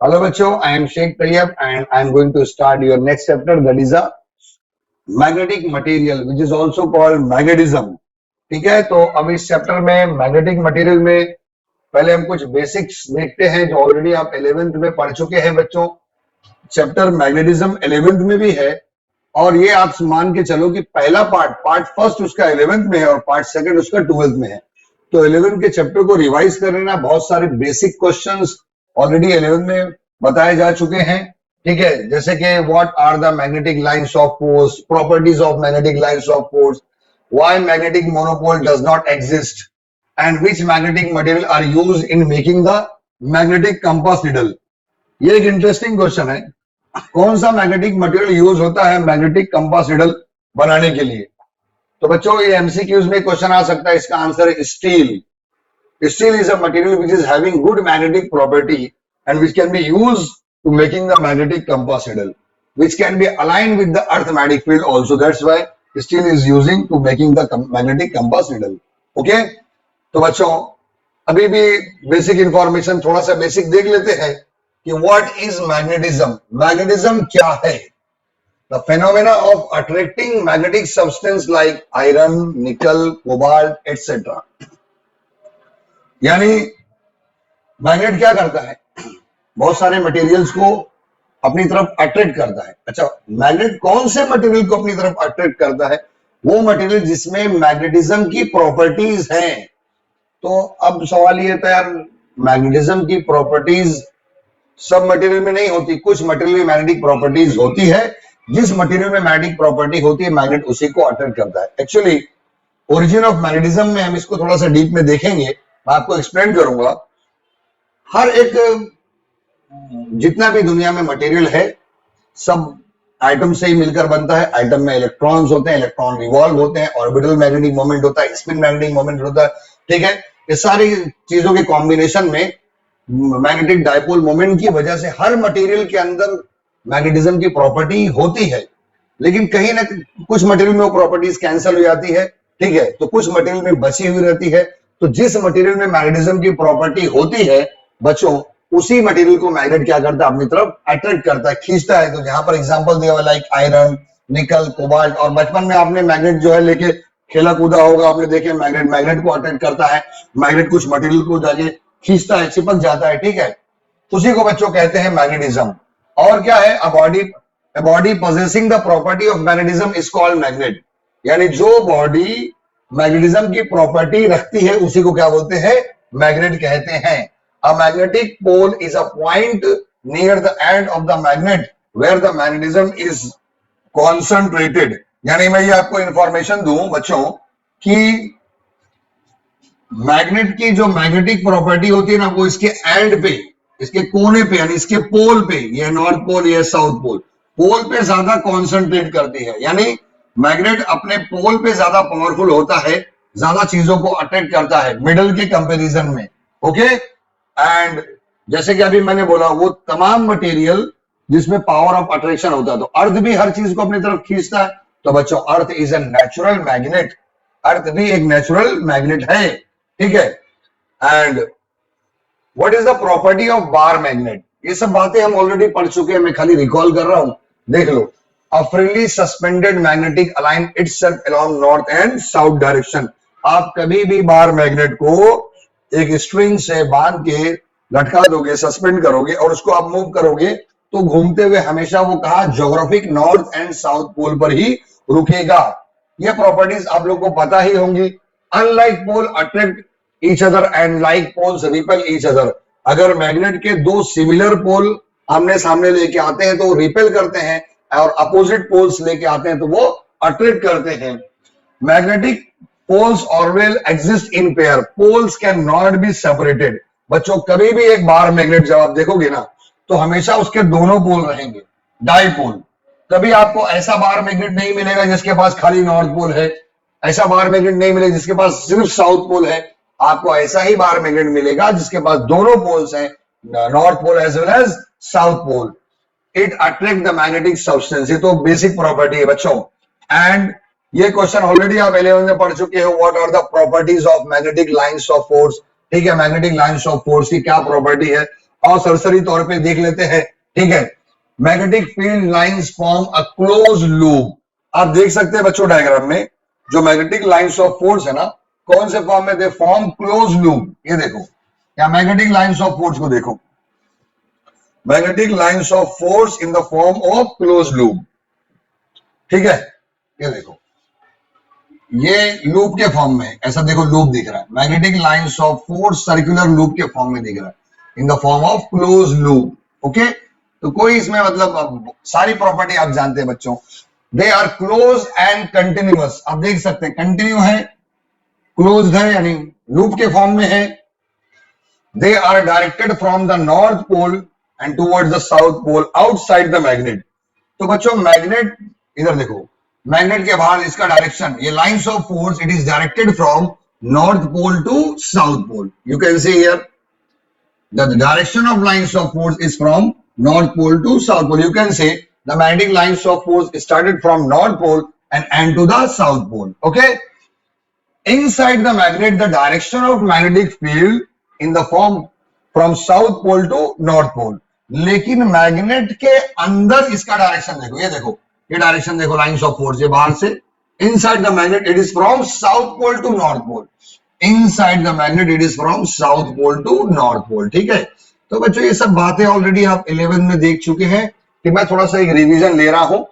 Hello बच्चों, I am Sheikh Tayyab and I am going to start your next chapter, that is a magnetic material which is also called magnetism. ठीक है, तो अब इस chapter में magnetic material में पहले हम कुछ बेसिक्स देखते हैं जो ऑलरेडी आप 11th में पढ़ चुके हैं बच्चों। चैप्टर मैग्नेटिज्म 11th में भी है और ये आप मान के चलो कि पहला पार्ट फर्स्ट उसका 11th में है और पार्ट सेकंड उसका 12th में है। तो 11th के चैप्टर को रिवाइज कर लेना, बहुत सारे बेसिक क्वेश्चंस ऑलरेडी 11th में बताए जा चुके हैं। ठीक है, जैसे कि what are the magnetic lines of force, properties of magnetic lines of force, why magnetic monopole does not exist and which magnetic material are used in making the magnetic compass needle. ये एक interesting question है, कौन सा magnetic material use होता है magnetic compass needle बनाने के लिए। तो बच्चों ये एमसीक्यूज में क्वेश्चन आ सकता है, इसका आंसर है steel. Steel is a material which is having good magnetic property and which can be used to making the magnetic compass needle, which can be aligned with the earth magnetic field also. That's why steel is using to making the magnetic compass needle. Okay? तो बच्चों अभी भी basic information थोड़ा सा basic देख लेते हैं कि व्हाट इज मैग्नेटिज्म। मैग्नेटिज्म क्या है? The phenomena of attracting magnetic substance like iron, nickel, cobalt, etc. यानी मैग्नेट क्या करता है, बहुत सारे मटेरियल्स को अपनी तरफ अट्रैक्ट करता है। अच्छा, मैग्नेट कौन से मटेरियल को अपनी तरफ अट्रैक्ट करता है? वो मटेरियल जिसमें मैग्नेटिज्म की प्रॉपर्टीज हैं। तो अब सवाल ये था यार, मैग्नेटिज्म की प्रॉपर्टीज सब मटेरियल में नहीं होती, कुछ मटेरियल में मैग्नेटिक प्रॉपर्टीज होती है। जिस मटेरियल में मैग्नेटिक प्रॉपर्टी होती है मैग्नेट उसी को अट्रैक्ट करता है। एक्चुअली ओरिजिन ऑफ मैग्नेटिज्म में हम इसको थोड़ा सा डीप में देखेंगे, मैं आपको एक्सप्लेन करूंगा। हर एक जितना भी दुनिया में मटेरियल है सब एटम से ही मिलकर बनता है। एटम में इलेक्ट्रॉन्स होते हैं, इलेक्ट्रॉन रिवॉल्व होते हैं, ऑर्बिटल मैग्नेटिक मोमेंट होता है, स्पिन मैग्नेटिक मोमेंट होता है। ठीक है, ये सारी चीजों के कॉम्बिनेशन में मैग्नेटिक डायपोल मोमेंट की वजह से हर मटेरियल के अंदर मैग्नेटिज्म की प्रॉपर्टी होती है। लेकिन कहीं ना कुछ मटेरियल में वो प्रॉपर्टीज कैंसिल हो जाती है। ठीक है, तो कुछ मटेरियल में बची हुई रहती है। तो जिस मटेरियल में मैग्नेटिज्म की प्रॉपर्टी होती है बच्चों, उसी मटेरियल को मैग्नेट क्या करता है, अपनी तरफ अट्रैक्ट करता है, खींचता है। तो यहाँ पर एग्जांपल दिया हुआ लाइक आयरन, निकल, कोबाल्ट। और बचपन में आपने मैग्नेट जो है लेके खेला कूदा होगा, आपने देखे मैग्नेट को अट्रैक्ट करता है। मैग्नेट कुछ मटेरियल को जाके खींचता है, चिपक जाता है। ठीक है, उसी को बच्चों कहते हैं मैग्नेटिज्म। और क्या है, a body possessing the property of magnetism is called magnet। यानी जो बॉडी मैग्नेटिज्म की प्रॉपर्टी रखती है उसी को क्या बोलते हैं, मैग्नेट कहते हैं। A magnetic pole is a point near the end of the magnet where the magnetism is concentrated. यानी मैं ये आपको इंफॉर्मेशन दूं बच्चों कि मैग्नेट की जो मैग्नेटिक प्रॉपर्टी होती है ना, वो इसके एंड पे, इसके कोने पे, यानी इसके पोल पे, ये नॉर्थ पोल, ये साउथ पोल पे ज्यादा कॉन्सेंट्रेट करती है। यानी मैग्नेट अपने पोल पे ज्यादा पावरफुल होता है, ज्यादा चीजों को अट्रैक्ट करता है मिडल के कंपैरिजन में। ओके, एंड जैसे कि अभी मैंने बोला, वो तमाम मटेरियल जिसमें पावर ऑफ अट्रैक्शन होता है। तो अर्थ भी हर चीज को अपनी तरफ खींचता है। तो बच्चों earth is a natural magnet, earth भी एक नेचुरल मैग्नेट है। ठीक है, and what is the property of bar magnet? ये सब बातें हम ऑलरेडी पढ़ चुके हैं, मैं खाली रिकॉल कर रहा हूं, देख लो। A freely suspended magnetic align itself along north and south direction। आप कभी भी बार मैग्नेट को एक स्ट्रिंग से बांध के लटका दोगे, सस्पेंड करोगे और उसको आप मूव करोगे तो घूमते हुए हमेशा वो कहा geographic north and south pole पर ही रुकेगा। ये प्रॉपर्टीज आप लोग को पता ही होंगी। Unlike pole attract each other and like poles repel each other. अगर मैग्नेट के दो सिमिलर पोल आमने सामने लेके आते हैं तो वो रिपेल करते हैं, और अपोजिट पोल्स लेके आते हैं तो वो अट्रैक्ट करते हैं। Magnetic poles always exist in pair, poles can not be separated. बच्चों कभी भी एक बार मैग्नेट जब आप देखोगे ना तो हमेशा उसके दोनों पोल रहेंगे, डाईपोल। कभी आपको ऐसा बार मैग्नेट नहीं मिलेगा जिसके पास खाली नॉर्थ पोल है, ऐसा बार मैग्नेट नहीं मिलेगा जिसके पास सिर्फ साउथ पोल है। आपको ऐसा ही बार मैग्नेट मिलेगा जिसके पास दोनों पोल्स हैं, north pole as well as south pole. It attract the magnetic substance. ये तो बेसिक प्रॉपर्टी है बच्चों। एंड ये क्वेश्चन ऑलरेडी आप 11 में पढ़ चुके हो, what are the properties of magnetic lines of force. ठीक है, मैग्नेटिक लाइंस ऑफ फोर्स की क्या प्रॉपर्टी है, और सरसरी तौर पे देख लेते हैं, ठीक है। Magnetic field lines form a close loop. आप देख सकते हैं बच्चों डायग्राम में जो मैग्नेटिक लाइंस ऑफ फोर्स है ना, कौन से फॉर्म में, दे फॉर्म क्लोज लूप। ये देखो, या मैग्नेटिक लाइंस ऑफ फोर्स को देखो, magnetic lines of force in the form of close loop, ठीक है। ये देखो, ये लूप के फॉर्म में, ऐसा देखो लूप दिख रहा है, magnetic lines of force circular loop के फॉर्म में दिख रहा है, इन the form of close loop. Okay, तो कोई इसमें मतलब सारी प्रॉपर्टी आप जानते हैं बच्चों। They are close and continuous, आप देख सकते हैं कंटिन्यू है, क्लोज है यानी लूप के फॉर्म में है। They are directed from the north pole and towards the south pole outside the magnet. तो बच्चों मैग्नेट, इधर देखो, मैग्नेट के बाहर इसका डायरेक्शन, ये lines of force, it is directed from north pole to south pole. You can see here the direction of lines of force is from north pole to south pole. You can say the magnetic lines of force started from north pole and end to the south pole. Okay, inside the magnet the direction of magnetic field in the form from south pole to north pole. लेकिन magnet के अंदर इसका direction देखो, ये देखो, ये direction देखो, lines of force, ये बाहर से, inside the magnet it is from south pole to north pole, inside the magnet it is from south pole to north pole, ठीक है। तो बच्चों ये सब बातें ऑलरेडी आप 11 में देख चुके हैं, कि मैं थोड़ा सा एक रिवीजन ले रहा हूं।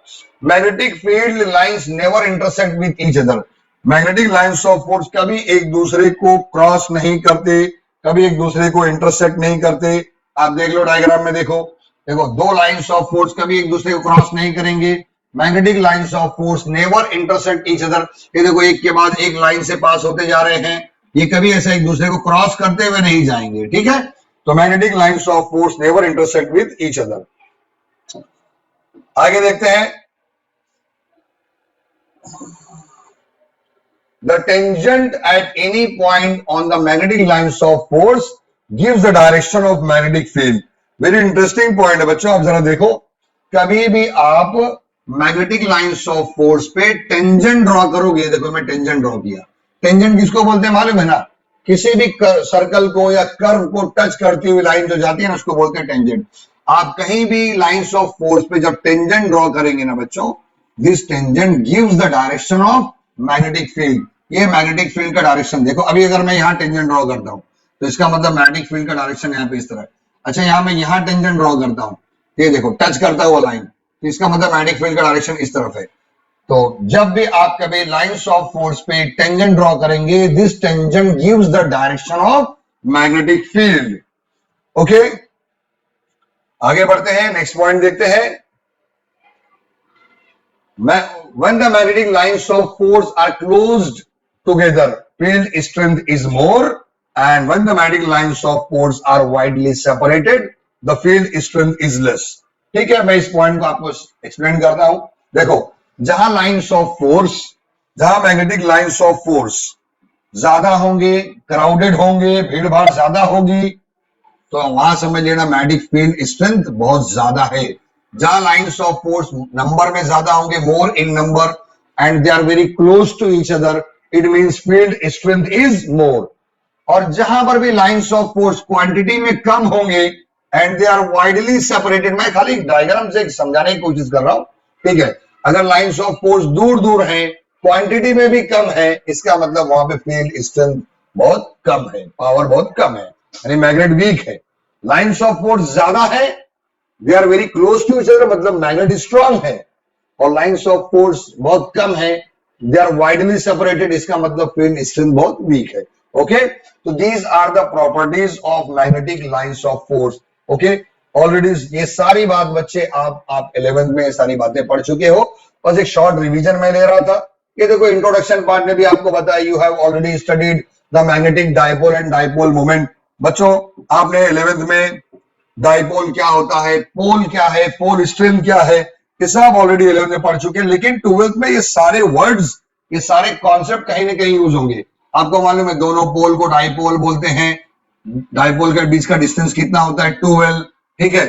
Magnetic field lines never intersect with each other. Magnetic lines of force कभी एक दूसरे को क्रॉस नहीं करते, कभी एक दूसरे को इंटरसेक्ट नहीं करते। आप देख लो डायग्राम में, देखो देखो, दो लाइंस ऑफ फोर्स कभी एक दूसरे को क्रॉस नहीं करेंगे। Magnetic lines of force never intersect each other. ये देखो, एक के बाद एक लाइन से पास होते जा रहे हैं, ये कभी ऐसे एक दूसरे को क्रॉस करते हुए नहीं जाएंगे, ठीक है। तो magnetic lines of force never intersect with each other. आगे देखते हैं, the tangent at any point on the magnetic lines of force gives the direction of magnetic field. Very interesting point है बच्चों, आप जरा देखो, कभी भी आप मैग्नेटिक लाइंस ऑफ फोर्स पे टेंजेंट ड्रॉ करोगे, देखो मैं टेंजेंट ड्रॉ किया। टेंजेंट किसको बोलते हैं मालूम है ना, किसी भी सर्कल को या कर्व को टच करती हुई लाइन जो जाती है ना, उसको बोलते हैं टेंजेंट। आप कहीं भी लाइंस ऑफ फोर्स पे जब टेंजेंट ड्रॉ करेंगे ना बच्चों, this tangent gives the direction of magnetic field. ये मैग्नेटिक फील्ड का डायरेक्शन देखो, अभी अगर मैं यहाँ टेंजेंट ड्रॉ करता हूं तो इसका मतलब मैग्नेटिक फील्ड का डायरेक्शन यहाँ पे इस तरह है। अच्छा, यहाँ मैं यहाँ टेंजेंट ड्रॉ करता हूं, ये देखो टच करता हुआ लाइन, तो इसका मतलब मैग्नेटिक फील्ड का डायरेक्शन इस तरफ है। तो जब भी आप कभी लाइंस ऑफ फोर्स पे टेंजेंट ड्रॉ करेंगे, this tangent gives the direction of magnetic field. Okay, आगे बढ़ते हैं, नेक्स्ट पॉइंट देखते हैं। When the magnetic lines of force are closed together, field strength is more, and when the magnetic lines of force are widely separated, the field strength is less. ठीक है, मैं इस point को आपको explain करता हूं। देखो, जहां लाइंस ऑफ फोर्स, जहां मैग्नेटिक लाइंस ऑफ फोर्स ज्यादा होंगे, क्राउडेड होंगे, भीड़ भाड़ ज्यादा होगी, तो वहां समझ लेना मैग्नेटिक फील्ड स्ट्रेंथ बहुत ज्यादा है। जहां लाइंस ऑफ फोर्स नंबर में ज्यादा होंगे, more in number, and they are very close to each other, it means field strength is more. और जहां पर भी लाइंस ऑफ फोर्स क्वांटिटी में कम होंगे and they are widely separated, मैं खाली डायग्राम से समझाने की कोशिश कर रहा हूं, ठीक है। अगर लाइंस ऑफ फोर्स दूर दूर हैं, क्वांटिटी में भी कम है, इसका मतलब वहां पे फील्ड स्ट्रेंथ बहुत कम है, पावर बहुत कम है, यानी मैग्नेट वीक है। लाइंस ऑफ फोर्स ज्यादा है, they are very close to each other, मतलब मैग्नेट स्ट्रांग है, और लाइंस ऑफ फोर्स बहुत कम है, दे आर वाइडली सेपरेटेड, इसका मतलब फील्ड स्ट्रेंथ बहुत वीक है। ओके, तो these are the properties of magnetic lines of force. Okay, already ये सारी बात बच्चे आप 11th में सारी बातें पढ़ चुके हो, बस एक शॉर्ट रिवीजन में ले रहा था। ये देखो, इंट्रोडक्शन पार्ट में भी आपको बताया, you have already studied the magnetic dipole and dipole moment. बच्चों, आपने 11th में डायपोल क्या होता है, पोल क्या है, पोल स्ट्रेंथ क्या है, ये सब ऑलरेडी 11th में पढ़ चुके हैं। लेकिन 12th में ये सारे वर्ड्स, ये सारे कॉन्सेप्ट कहीं ना कहीं यूज होंगे। आपको मालूम है, दोनों पोल को डायपोल बोलते हैं, डायपोल के बीच का डिस्टेंस कितना होता है, 12, ठीक है।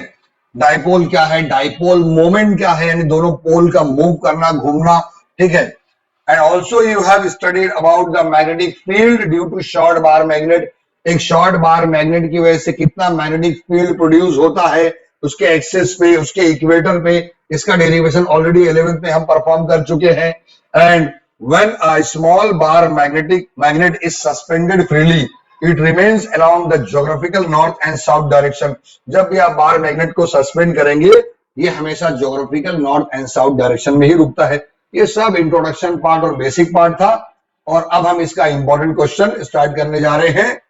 डायपोल क्या है, डायपोल मोमेंट क्या है, यानी दोनों पोल का मूव करना, घूमना, ठीक है। And also you have studied about the magnetic field due to short bar magnet. एक शॉर्ट बार मैग्नेट की वजह से कितना मैग्नेटिक फील्ड प्रोड्यूस होता है उसके एक्सेस पे, उसके इक्वेटर पे, इसका डेरिवेशन ऑलरेडी 11th में हम परफॉर्म कर चुके हैं। And when a small bar magnet is suspended freely it remains along the geographical north and south direction. जब भी आप बार मैग्नेट को सस्पेंड करेंगे ये हमेशा geographical north and south direction में ही रुकता है। ये सब इंट्रोडक्शन पार्ट और बेसिक पार्ट था और अब हम इसका इंपॉर्टेंट क्वेश्चन स्टार्ट करने जा रहे हैं।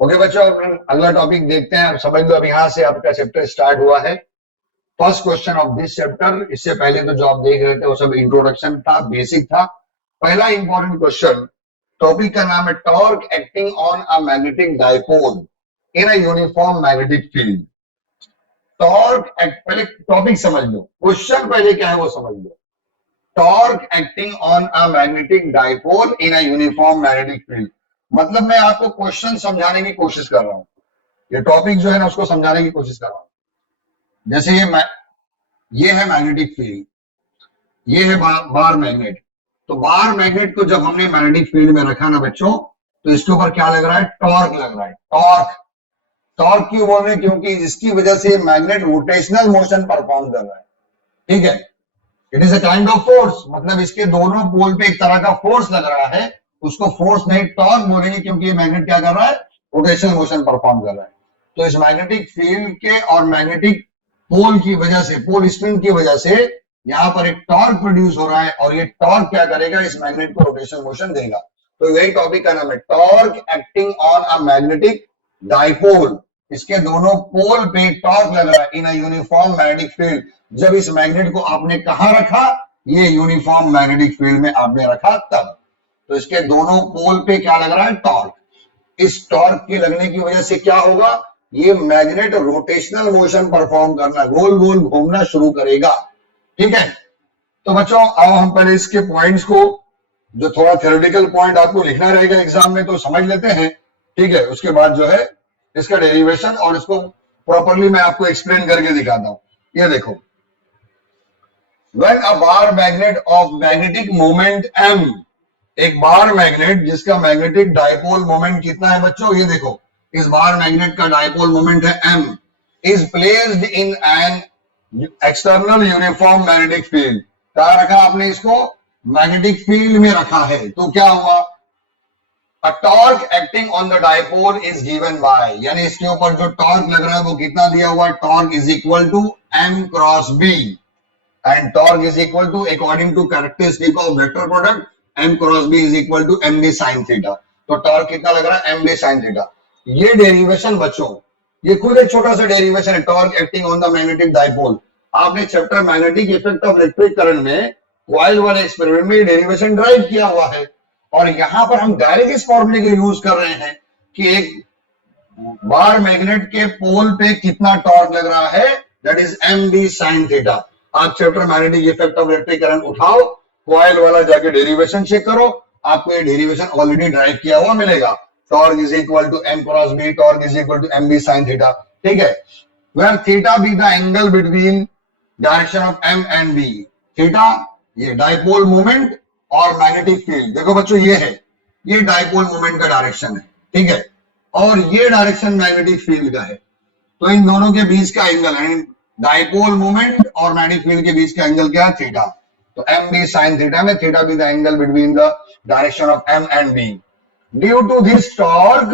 ओके बच्चों, अगला टॉपिक देखते हैं। आप समझ लो अब यहां से आपका चैप्टर स्टार्ट हुआ है। First question of this chapter. इससे पहले तो जो आप देख रहे थे वो सब इंट्रोडक्शन था, बेसिक था। पहला इंपॉर्टेंट क्वेश्चन, टॉपिक का नाम है torque acting on a magnetic dipole in a uniform magnetic field. Torque पहले टॉपिक समझ लो, क्वेश्चन पहले क्या है वो समझ लो। Torque acting on a magnetic dipole in a uniform magnetic field, मतलब मैं आपको क्वेश्चन समझाने की कोशिश कर रहा हूं। ये टॉपिक जो है ना उसको समझाने की कोशिश कर रहा हूं। जैसे ये है मैग्नेटिक फील्ड, ये है बार मैग्नेट। तो बार मैग्नेट को जब हमने मैग्नेटिक फील्ड में रखा ना बच्चों, तो इसके ऊपर क्या लग रहा है? टॉर्क लग रहा है। टॉर्क, टॉर्क क्यों बोल रहे हैं? क्योंकि इसकी वजह से मैग्नेट रोटेशनल मोशन परफॉर्म कर रहा है। ठीक है, it is a kind of force, मतलब इसके दोनों पोल पे एक तरह का फोर्स लग रहा है। उसको फोर्स नहीं टॉर्क बोलेंगे क्योंकि ये मैग्नेट क्या कर रहा है? रोटेशनल मोशन परफॉर्म कर रहा है। तो इस मैग्नेटिक फील्ड के और मैग्नेटिक पोल की वजह से, पोल स्प्रिंग की वजह से यहां पर एक टॉर्क प्रोड्यूस हो रहा है और ये टॉर्क क्या करेगा? इस मैग्नेट को रोटेशनल मोशन देगा। तो यही टॉपिक का नाम है torque acting on a magnetic dipole. इसके दोनों पोल पे टॉर्क लग रहा है इन अ यूनिफॉर्म मैग्नेटिक फील्ड। जब इस मैग्नेट को आपने कहां रखा? ये यूनिफॉर्म मैग्नेटिक फील्ड में आपने रखा तब। तो इसके दोनों पोल पे क्या लग रहा है? टॉर्क। इस टॉर्क के लगने की वजह से क्या होगा? ये मैग्नेट रोटेशनल मोशन परफॉर्म करना, गोल गोल घूमना शुरू करेगा। ठीक है, तो बच्चों आओ हम पहले इसके पॉइंट्स को, जो थोड़ा थ्योरेटिकल पॉइंट आपको लिखना रहेगा एग्जाम में, तो समझ लेते हैं। ठीक है, उसके बाद जो है इसका डेरिवेशन और इसको प्रॉपरली मैं आपको एक्सप्लेन करके दिखाता हूं। ये देखो, when a bar magnet of magnetic moment m, एक बार मैग्नेट जिसका मैग्नेटिक डाइपोल मोमेंट कितना है बच्चों? ये देखो, इस बार मैग्नेट का डाइपोल मोमेंट है m, is placed in an external uniform magnetic field. क्या रखा आपने? इसको मैग्नेटिक फील्ड में रखा है। तो क्या हुआ? A torque acting on the dipole is given by, यानी इसके ऊपर जो टॉर्क लग रहा है वो कितना दिया हुआ? Torque is equal to m cross b, and torque is equal to, according to characteristic of vector product, m cross b is equal to md sin theta। तो टॉर्क कितना लग रहा है? md sin theta। ये derivation बच्चों, ये खुद एक छोटा सा डेरिवेशन है, torque acting on the magnetic dipole. आपने chapter magnetic effect of electric current में कॉइल वाले एक्सपेरिमेंट में डेरिवेशन ड्राइव किया हुआ है और यहां पर हम डायरेक्ट इस फॉर्मूले को यूज कर रहे हैं कि एक बार मैग्नेट के पोल पे कितना टॉर्क लग रहा है, that is md sin theta. आप chapter magnetic effect of electric current उठाओ, कॉइल वाला जाके डेरिवेशन चेक करो, आपको ये डेरिवेशन ऑलरेडी ड्राइव किया हुआ मिलेगा। Torque is equal to m cross b, torque is equal to md sin theta. ठीक है, where theta be the angle between direction of m and b। Theta ये dipole moment और magnetic field. देखो बच्चों, ये है, ये डाइपोल मोमेंट का डायरेक्शन है। ठीक है, और ये डायरेक्शन मैग्नेटिक फील्ड का है। तो इन दोनों के बीच का एंगल है, डाइपोल मोमेंट और मैग्नेटिक फील्ड के बीच का एंगल क्या है? थीटा। तो एम बी साइन थीटा में theta be the angle between the direction of M and B. Due to this torque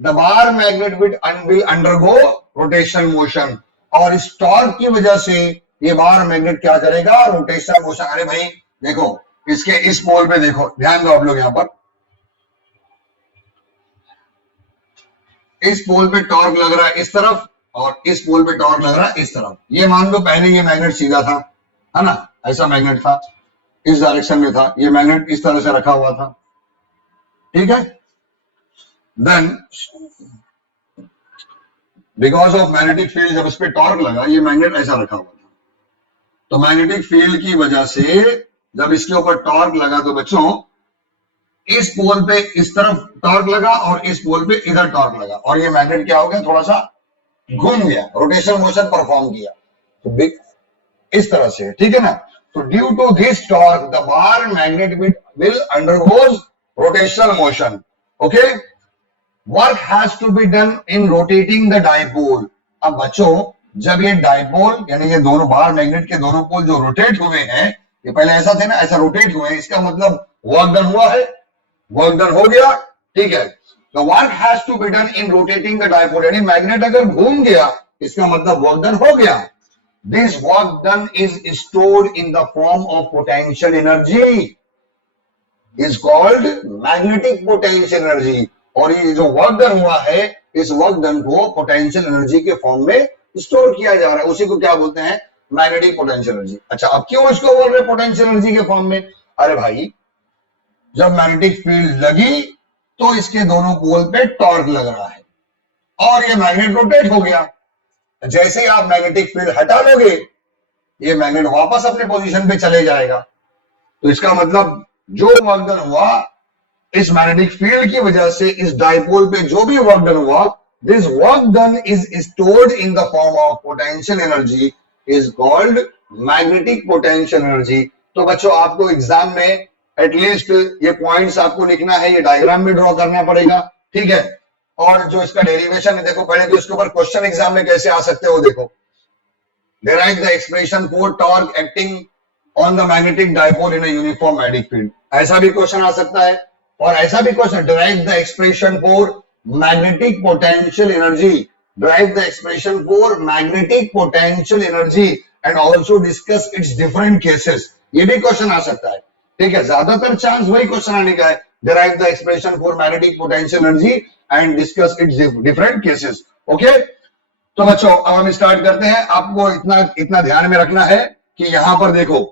the bar magnet will undergo rotational motion. और इस टॉर्क की वजह से ये बार मैग्नेट क्या करेगा? Rotational motion. अरे भाई देखो, इसके इस पोल पे देखो, ध्यान दो आप लोग, यहां पर इस पोल पे टॉर्क लग रहा है इस तरफ और इस पोल पे टॉर्क लग रहा है इस तरफ। ये मान लो पहले ये मैग्नेट सीधा था, है ना, ऐसा मैग्नेट था, इस डायरेक्शन में था, ये मैग्नेट इस तरह से रखा हुआ था। ठीक है, then because of magnetic field, जब इस पे टॉर्क लगा, ये मैग्नेट ऐसा रखा हुआ था, तो मैग्नेटिक फील्ड की वजह से जब इसके ऊपर टॉर्क लगा तो बच्चों इस पोल पे इस तरफ टॉर्क लगा और इस पोल पे इधर टॉर्क लगा और ये मैग्नेट क्या हो गया? थोड़ा सा घूम गया, रोटेशनल मोशन परफॉर्म किया। तो इस तरह से, ठीक है ना। तो due to this torque the bar magnet will undergoes rotational motion. Okay, work has to be done in rotating the dipole. अब बच्चों जब ये डाइपोल यानी ये दोनों बाहर मैग्नेट के दोनों पोल जो रोटेट हुए हैं, ये पहले ऐसा थे ना, ऐसा रोटेट हुए हैं, इसका मतलब वर्क डन हुआ है, वर्क डन हो गया, ठीक है। The work has to be done in rotating the dipole, यानी मैग्नेट अगर घूम गया इसका मतलब वर्क डन हो गया। This work done is stored in the form of potential energy, is called magnetic potential energy. और ये जो वर्क डन हुआ है इस वर्क डन को पोटेंशियल एनर्जी के फॉर्म में स्टोर किया जा रहा है, उसी को क्या बोलते हैं, मैग्नेटिक पोटेंशियल एनर्जी। अच्छा अब क्यों इसको बोल रहे हैं पोटेंशियल एनर्जी के फॉर्म में? अरे भाई जब मैग्नेटिक फील्ड लगी तो इसके दोनों पोल पे टॉर्क लग रहा है और ये मैग्नेट रोटेट हो गया। जैसे ही आप मैग्नेटिक फील्ड हटा लोगे ये मैग्नेट वापस अपने पोजीशन पे चले जाएगा। तो इसका मतलब जो वर्क डन हुआ इस मैग्नेटिक फील्ड की वजह से इस डाइपोल पे जो भी वर्क डन हुआ, this work done is stored in the form of potential energy, is called magnetic potential energy. तो बच्चों आपको एग्जाम में एटलीस्ट ये पॉइंट्स आपको लिखना है, ये डायग्राम में ड्रॉ करना पड़ेगा, ठीक है। और जो इसका डेरिवेशन है देखो, पहले तो इसके ऊपर क्वेश्चन एग्जाम में कैसे आ सकते हो देखो, derive the expression for torque acting on the magnetic dipole in a uniform magnetic field, ऐसा भी क्वेश्चन आ सकता है। और ऐसा भी question, derive the expression for magnetic potential energy, derive the expression for magnetic potential energy and also discuss its different cases, ये भी question आ सकता है, ठीक है। ज्यादातर चांस वही क्वेश्चन आने का है, derive the expression for magnetic potential energy and discuss its different cases, okay. तो बच्चों अब हम स्टार्ट करते हैं। आपको इतना ध्यान में रखना है कि यहां पर देखो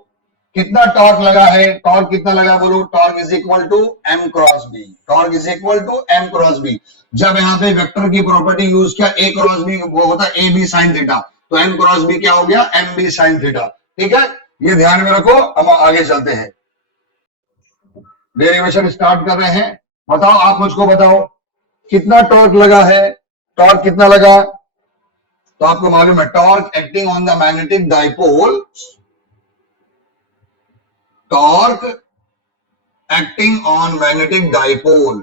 कितना टॉर्क लगा है, टॉर्क कितना लगा बोलो, torque is equal to M cross B, torque is equal to M cross B. जब यहाँ पे वेक्टर की प्रॉपर्टी यूज किया ए क्रॉस बी, वो होता है ए बी साइन थीटा, तो एम क्रॉस बी क्या हो गया, एम बी साइन थीटा, ठीक है। ये ध्यान में रखो, हम आगे चलते हैं, डेरिवेशन स्टार्ट कर रहे हैं। बताओ, आप मुझको बताओ कितना टॉर्क लगा है, टॉर्क कितना लगा? तो आपको मालूम है torque acting on the magnetic dipole, torque acting on magnetic dipole,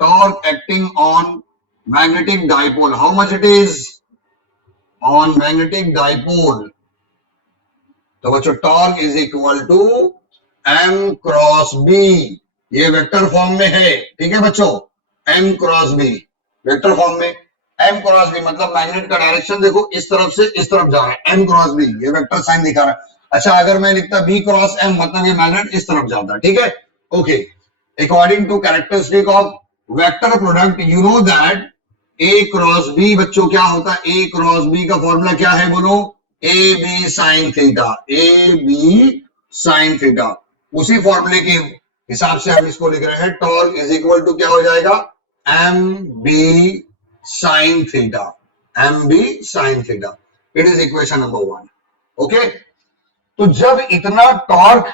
torque acting on magnetic dipole, how much it is on magnetic dipole? तो बच्चों torque is equal to M cross B, ये vector form में है, ठीक है बच्चों, M cross B vector form में। M cross B मतलब मैग्नेट का डायरेक्शन देखो इस तरफ से इस तरफ जा रहा है, एम क्रॉस बी, ये वेक्टर साइन दिखा रहा है। अच्छा अगर मैं लिखता बी क्रॉस एम मतलब ये मैग्नेट इस तरफ जाता है, ठीक है, okay. According to characteristic of vector product you know that A cross B, बच्चों क्या होता है, ए क्रॉस बी का फॉर्मूला क्या है बोलो, A B sine theta, A B sine theta. उसी फॉर्मूले के हिसाब से हम इसको लिख रहे हैं, टॉर्क इज इक्वल टू क्या हो जाएगा, M B sine theta, M B sine theta, it is equation number 1, okay. तो जब इतना टॉर्क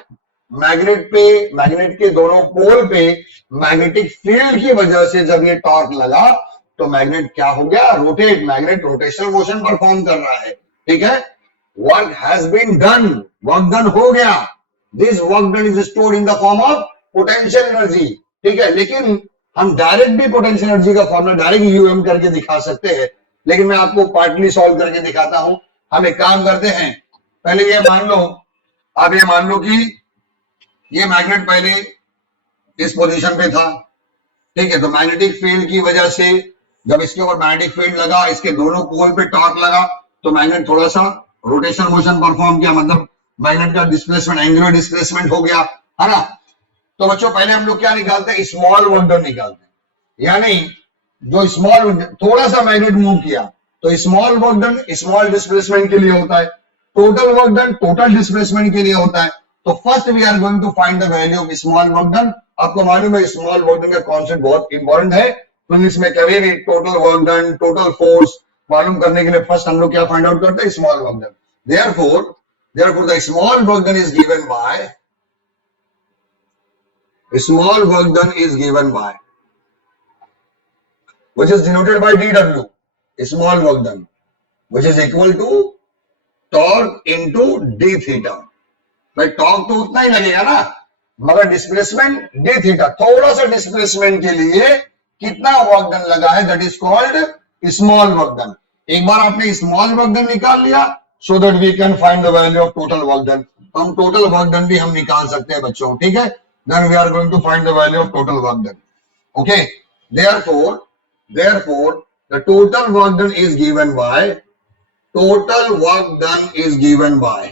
मैग्नेट पे, मैग्नेट के दोनों पोल पे मैग्नेटिक फील्ड की वजह से जब ये टॉर्क लगा तो मैग्नेट क्या हो गया, rotate, magnet rotational motion perform कर रहा है, ठीक है। Work has been done, work done हो गया, this work done is stored in the form of potential energy, ठीक है। लेकिन हम डायरेक्ट भी पोटेंशियल एनर्जी का फॉर्मूला डायरेक्ट यूएम करके दिखा सकते हैं, लेकिन मैं आपको पार्टली सॉल्व करके दिखाता हूं। हम एक काम करते हैं, पहले ये मान लो, आप ये मान लो कि ये मैग्नेट पहले इस पोजीशन पे था, ठीक है। तो मैग्नेटिक फील्ड की वजह से जब इसके ऊपर मैग्नेटिक फील्ड लगा, इसके दोनों पोल पे टॉर्क लगा, तो मैग्नेट थोड़ा सा रोटेशनल मोशन परफॉर्म किया, मतलब मैग्नेट का डिस्प्लेसमेंट, एंगुलर डिस्प्लेसमेंट हो गया, है ना। तो बच्चों पहले हम लोग क्या निकालते हैं, स्मॉल वर्क डन निकालते हैं, यानी जो स्मॉल, थोड़ा सा मैग्नेट मूव किया तो small work done small displacement के लिए होता है, total work done total displacement के लिए होता है। तो first we are going to find the value of small work done. आपको मालूम है स्मॉल वर्क डन का कॉन्सेप्ट बहुत इंपॉर्टेंट है, तो इसमें कभी भी total work done, total force मालूम करने के लिए फर्स्ट हम लोग क्या फाइंड आउट करते हैं, small work done. Therefore the small work done is given by, small work done is given by, which is denoted by dW, small work done, which is equal to torque into d theta। भाई torque तो उतना ही लगेगा ना, मगर displacement d theta, थोड़ा सा displacement के लिए कितना वर्क डन लगा है, that is called small work done. एक बार आपने स्मॉल वर्क डन निकाल लिया, so that we can find the value of total work done. हम टोटल वर्क डन भी हम निकाल सकते हैं बच्चों, ठीक है। Then we are going to find the value of total work done. Okay, therefore the total work done is given by, total work done is given by,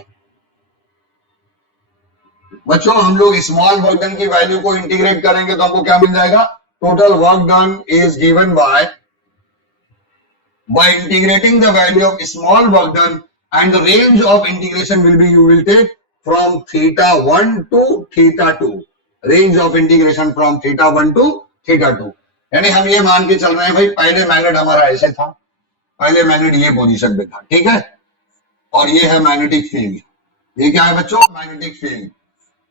बच्चों हम लोग स्मॉल वर्क डन की वैल्यू को integrate करेंगे तो हमको क्या मिल जाएगा, total work done is given by integrating the value of small work done, and the range of integration will be, you will take from theta 1 to theta 2, range of integration from theta 1 to theta 2। यानी हम ये मान के चल रहे हैं भाई, पहले मैग्नेट हमारा ऐसे था, पहले मैग्नेट ये पोजीशन पे था, ठीक है, और ये है मैग्नेटिक फील्ड। ये क्या है बच्चों, मैग्नेटिक फील्ड।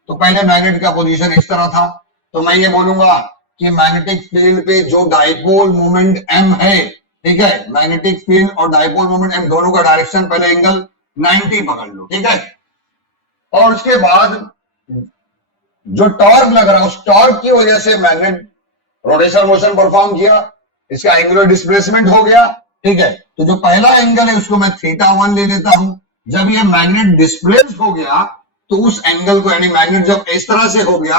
तो पहले मैग्नेट का पोजीशन इस तरह था, तो मैं ये बोलूंगा कि मैग्नेटिक फील्ड पे जो डाइपोल मोमेंट m है, ठीक है, मैग्नेटिक फील्ड और डाइपोल मोमेंट m दोनों का डायरेक्शन पहले एंगल 90 पकड़ लो, ठीक है। और उसके बाद जो टॉर्क लग रहा है, उस टॉर्क की वजह से मैग्नेट रोटेशनल मोशन परफॉर्म किया, इसका एंगुलर डिस्प्लेसमेंट हो गया, ठीक है। तो जो पहला एंगल है उसको मैं थीटा 1 ले लेता हूं। जब ये मैग्नेट डिस्प्लेस हो गया तो उस एंगल को, यानी मैग्नेट जब इस तरह से हो गया,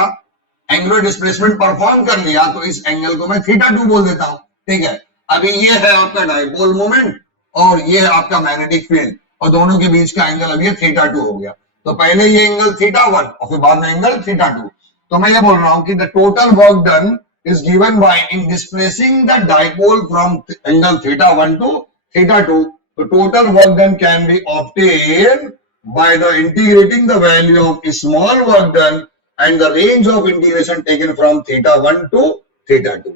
एंगुलर डिस्प्लेसमेंट परफॉर्म कर लिया, तो इस एंगल को मैं थीटा 2 बोल देता हूं, ठीक है। अभी ये है आपका डाइपोल मोमेंट और ये है आपका मैग्नेटिक फील्ड, और दोनों के बीच का एंगल अभी थीटा 2 हो गया। तो पहले ये एंगल थीटा 1 और फिर बाद में एंगल थीटा 2। तो मैं ये बोल रहा हूं कि the total work done is given by in displacing the dipole from angle theta 1 to theta 2. The total work done can be obtained by the integrating the value of small work done and the range of integration taken from theta 1 to theta 2.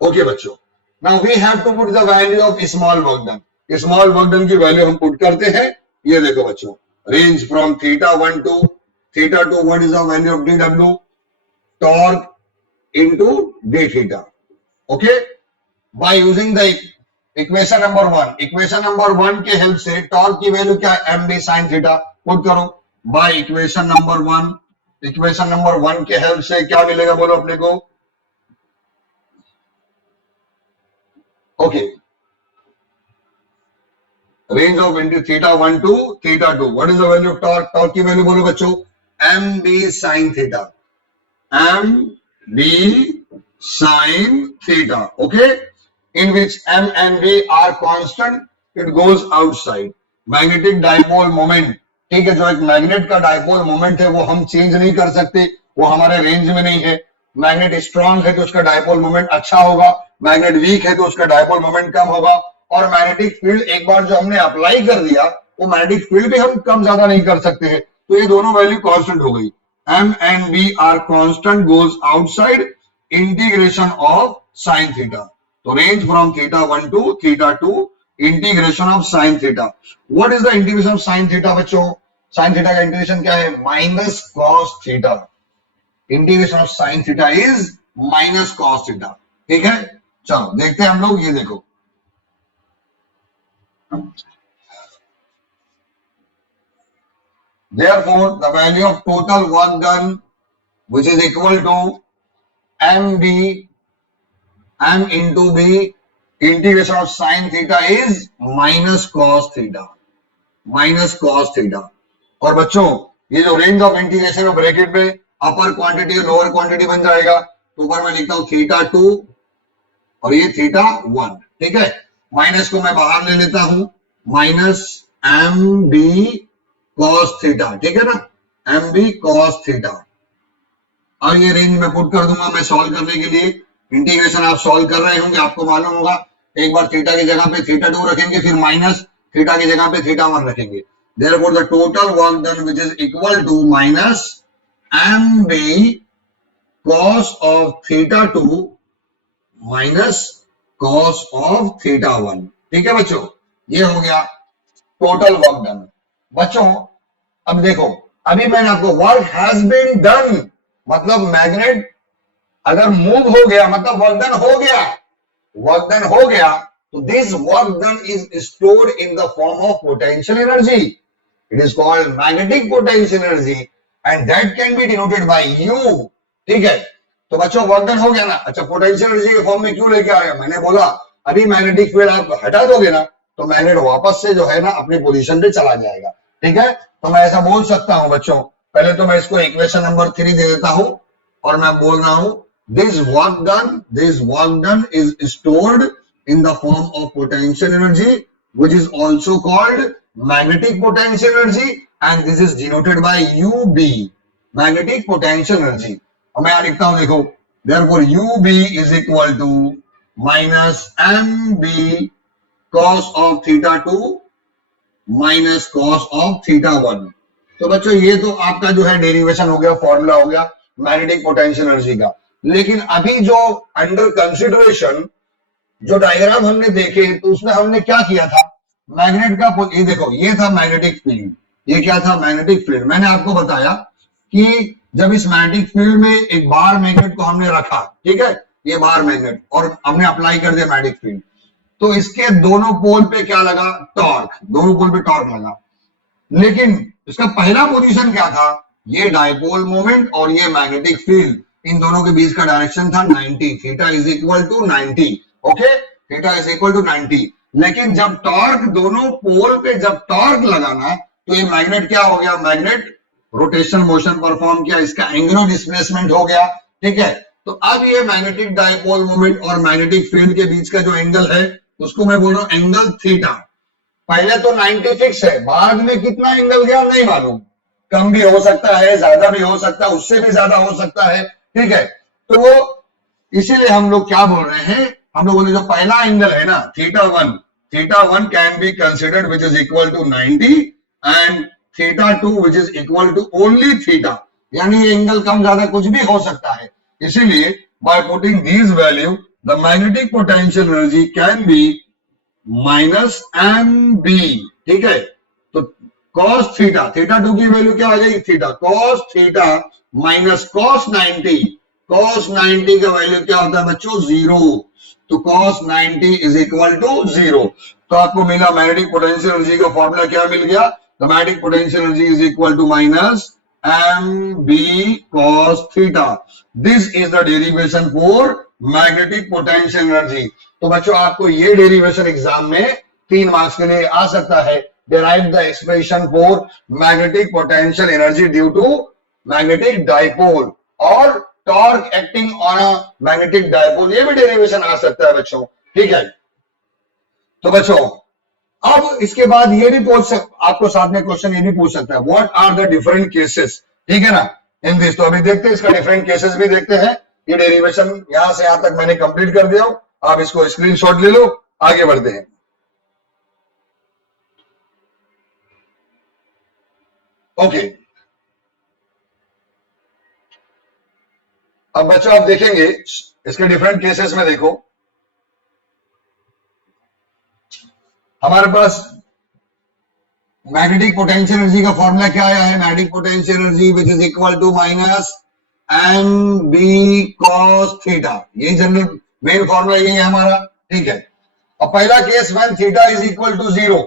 Okay बच्चों, now we have to put the value of small work done. Small work done की value हम put करते हैं। ये देखो बच्चों, range from theta 1 to theta 2, what is the value of dw? Torque into d theta, okay, by using the equation number 1। equation number 1 के help से torque की वैल्यू क्या है, mb sin थीटा पुट करो by equation number 1। equation number 1 के help से क्या मिलेगा बोलो अपने को, okay, range of into theta 1 to theta 2, what is the value of torque? Torque की वैल्यू बोलो बच्चों, mb sin theta, mb sin theta, okay, in which m and v are constant, it goes outside। Magnetic dipole moment, ठीक है, जो एक magnet का dipole moment है वो हम चेंज नहीं कर सकते, वो हमारे रेंज में नहीं है। मैग्नेट स्ट्रांग है तो उसका डाइपोल मोमेंट अच्छा होगा, मैग्नेट वीक है तो उसका डाइपोल मोमेंट कम होगा। और मैग्नेटिक फील्ड एक बार जो हमने अप्लाई कर दिया, वो मैग्नेटिक फील्ड भी हम कम ज्यादा नहीं कर सकते हैं, तो ये दोनों वैल्यू कांस्टेंट हो गई। m and v are constant, goes outside integration of sin theta। तो range from theta 1 to theta 2, integration of sin theta। what is the integration of sin theta बच्चों? sin theta का integration क्या है, minus cos theta। Integration of sin theta is minus cos theta, ठीक है। चलो देखते हैं हम लोग, ये देखो therefore the value of total work done, which is equal to mb, m into b, integration of sin theta is minus cos theta, minus cos theta। और बच्चों ये जो रेंज ऑफ इंटीग्रेशन है ब्रैकेट में अपर क्वांटिटी और lower quantity बन जाएगा, तो ऊपर मैं लिखता हूं थीटा 2 और ये थीटा 1, ठीक है। माइनस को मैं बाहर ले लेता हूं, minus M B cos theta, ठीक है ना, एम बी कॉस थीटा। और ये रेंज में पुट कर दूंगा मैं सॉल्व करने के लिए। इंटीग्रेशन आप सॉल्व कर रहे होंगे, आपको मालूम होगा, एक बार थीटा की जगह पे थीटा 2 रखेंगे, फिर माइनस थीटा की जगह पे थीटा 1 रखेंगे। therefore the total work done which is equal to minus mb cos of theta 2 minus cos of theta 1, ठीक है बच्चों। ये हो गया टोटल वर्क डन। बच्चों अब देखो, अभी मैंने आपको वर्क हैज बीन डन, मतलब मैग्नेट अगर मूव हो गया मतलब वर्क डन हो गया, वर्क डन हो गया, तो this work done is stored in the form of potential energy. It is called magnetic potential energy and that can be denoted by you, ठीक है। तो बच्चों वर्क डन हो गया ना। अच्छा, पोटेंशियल एनर्जी के फॉर्म में क्यों लेके आया, मैंने बोला अभी मैग्नेटिक फील्ड आप हटा दोगे ना तो मैग्नेट वापस से जो है ना अपनी पोजीशन पे चला जाएगा। ठीक है, तो मैं ऐसा बोल सकता हूं बच्चों, पहले तो मैं इसको इक्वेशन नंबर 3 दे देता हूं और मैं बोल रहा हूं this work done is stored in the form of potential energy which is also called magnetic potential energy and this is denoted by UB, magnetic potential energy। अब मैं यहाँ लिखता हूं देखो, therefore UB is equal to minus MB cos of theta 2 minus cos of theta 1। तो बच्चों ये तो आपका जो है डेरिवेशन हो गया, फॉर्मूला हो गया मैग्नेटिक पोटेंशियल एनर्जी का। लेकिन अभी जो अंडर कंसिडरेशन जो डायग्राम हमने देखे तो उसमें हमने क्या किया था, मैग्नेट का, ये देखो ये था मैग्नेटिक फील्ड, ये क्या था मैग्नेटिक फील्ड। मैंने आपको बताया कि जब इस मैग्नेटिक फील्ड में एक बार मैग्नेट को हमने रखा, ठीक है, ये बार मैग्नेट, और हमने अप्लाई कर दिया मैग्नेटिक फील्ड, तो इसके दोनों पोल पे क्या लगा, टॉर्क, दोनों पोल पे टॉर्क लगा। लेकिन इसका पहला पोजीशन क्या था, ये डायपोल मोमेंट और ये मैग्नेटिक फील्ड, इन दोनों के बीच का डायरेक्शन था 90, theta is equal to 90। Okay, theta is equal to 90। लेकिन जब टॉर्क दोनों पोल पे जब टॉर्क लगाना तो ये मैग्नेट क्या हो गया, मैग्नेट रोटेशन मोशन परफॉर्म किया, इसका एंगुलर डिस्प्लेसमेंट हो गया। ठीक है, तो अब ये मैग्नेटिक डायपोल मोमेंट और मैग्नेटिक फील्ड के बीच का जो एंगल है उसको मैं बोल रहा हूं एंगल थीटा। पहले तो 90 फिक्स है, बाद में कितना एंगल गया नहीं मालूम, कम भी हो सकता है, ज्यादा भी हो सकता है, उससे भी ज्यादा हो सकता है। ठीक है, तो वो इसीलिए हम लोग क्या बोल रहे हैं, हम लोगों ने जो पहला एंगल है ना theta one can be considered which is equal to 90 and theta 2 which is equal to only theta, यानी ये एंगल कम ज्यादा कुछ भी हो सकता है। इसीलिए by putting these value the magnetic potential energy can be minus M B. ठीक है, तो कॉस थीटा, थीटा 2 की वैल्यू क्या आ जाएगी, theta cos theta minus cos 90, cos 90 का वैल्यू क्या होता है बच्चों, 0। तो कॉस 90 इज इक्वल टू 0। तो आपको मिला मैग्नेटिक पोटेंशियल एनर्जी का फॉर्मूला क्या मिल गया, the magnetic potential energy is equal to minus M B cos theta. This is the derivation for magnetic potential energy. तो बच्चों आपको ये डेरिवेशन एग्जाम में 3 मार्क्स के लिए आ सकता है। derive the expression for magnetic potential energy due to magnetic dipole और torque acting on a magnetic dipole, ये भी डेरिवेशन आ सकता है बच्चों। ठीक है, तो बच्चों अब इसके बाद ये भी आपको साथ में क्वेश्चन ये भी पूछ सकता है, what are the different cases. ठीक है ना, इन दिस। तो अभी देखते हैं इसका डिफरेंट केसेस भी देखते हैं। ये डेरिवेशन यहां से यहां तक मैंने कंप्लीट कर दिया हूं, आप इसको स्क्रीनशॉट ले लो, आगे बढ़ते हैं। ओके, अब बच्चों आप देखेंगे इसके डिफरेंट केसेस में, देखो हमारे पास मैग्नेटिक पोटेंशियल एनर्जी का फॉर्मूला क्या आया है, magnetic potential energy which is equal to minus M B cos theta, यही जनरल मेन फॉर्मूला यही है हमारा। ठीक है, अब पहला case when theta is equal to 0,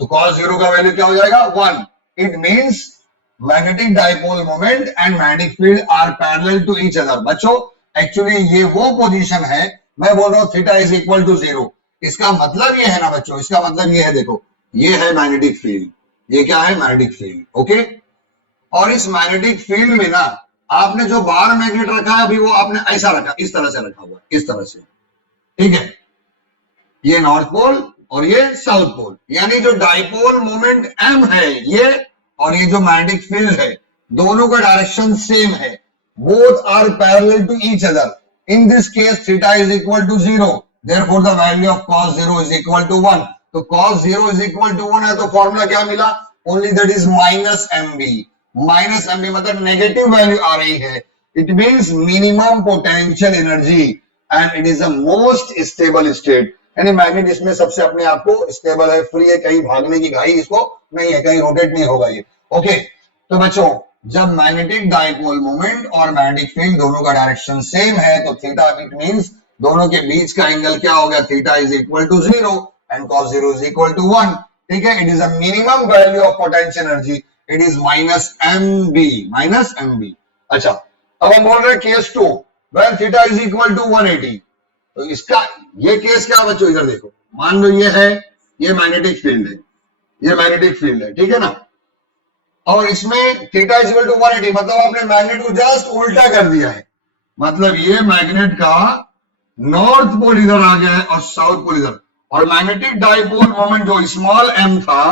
तो कॉस 0 का वैल्यू क्या हो जाएगा, 1। It means magnetic dipole moment and magnetic field are parallel to each other. बच्चों एक्चुअली ये वो पोजीशन है, मैं बोल रहा हूं थीटा इज इक्वल टू 0। इसका मतलब ये है ना बच्चों, इसका मतलब ये है, देखो ये है मैग्नेटिक फील्ड, ये क्या है मैग्नेटिक फील्ड। ओके, और इस मैग्नेटिक फील्ड में ना आपने जो बार मैग्नेट रखा है अभी वो आपने ऐसा रखा, इस तरह से रखा हुआ, इस तरह से। ठीक है, ये नॉर्थ पोल और ये साउथ पोल, यानी जो डायपोल मोमेंट एम है ये, और ये जो मैग्नेटिक फील्ड है, दोनों का डायरेक्शन सेम है, both are parallel to each other. In this case theta is equal to 0, therefore the value of cos 0 is equal to 1। तो cos 0 इज इक्वल टू 1 है, तो फॉर्मूला क्या मिला, only that is minus MB. Minus MB मतलब negative value आ रही है, it means minimum potential energy and it is the most stable state, यानी magnet इसमें सबसे अपने आप को स्टेबल है, फ्री है, कहीं भागने की घाई इसको नहीं है, कहीं रोटेट नहीं होगा ये। ओके, तो बच्चों जब मैग्नेटिक डायपोल मोमेंट और मैग्नेटिक फील्ड दोनों का डायरेक्शन सेम है तो थीटा, इट मींस दोनों के बीच का एंगल क्या हो गया, theta is equal to 0 and cos 0 is equal to 1। ठीक है, it is a minimum value of potential energy, it is minus M B, minus M B. अच्छा, अब हम बोल रहे हैं case 2 when theta is equal to 180। तो इसका ये केस क्या है बच्चों, इधर देखो, मान लो ये है, ये मैग्नेटिक फील्ड है, ये मैग्नेटिक फील्ड है, ठीक है ना, और इसमें थीटा इज इक्वल टू 180, मतलब आपने मैग्नेट को जस्ट उल्टा कर दिया है, मतलब ये मैग्नेट का नॉर्थ पोल इधर आ गया है और साउथ पोल इधर, और मैग्नेटिक डाइपोल मोमेंट जो स्मॉल एम था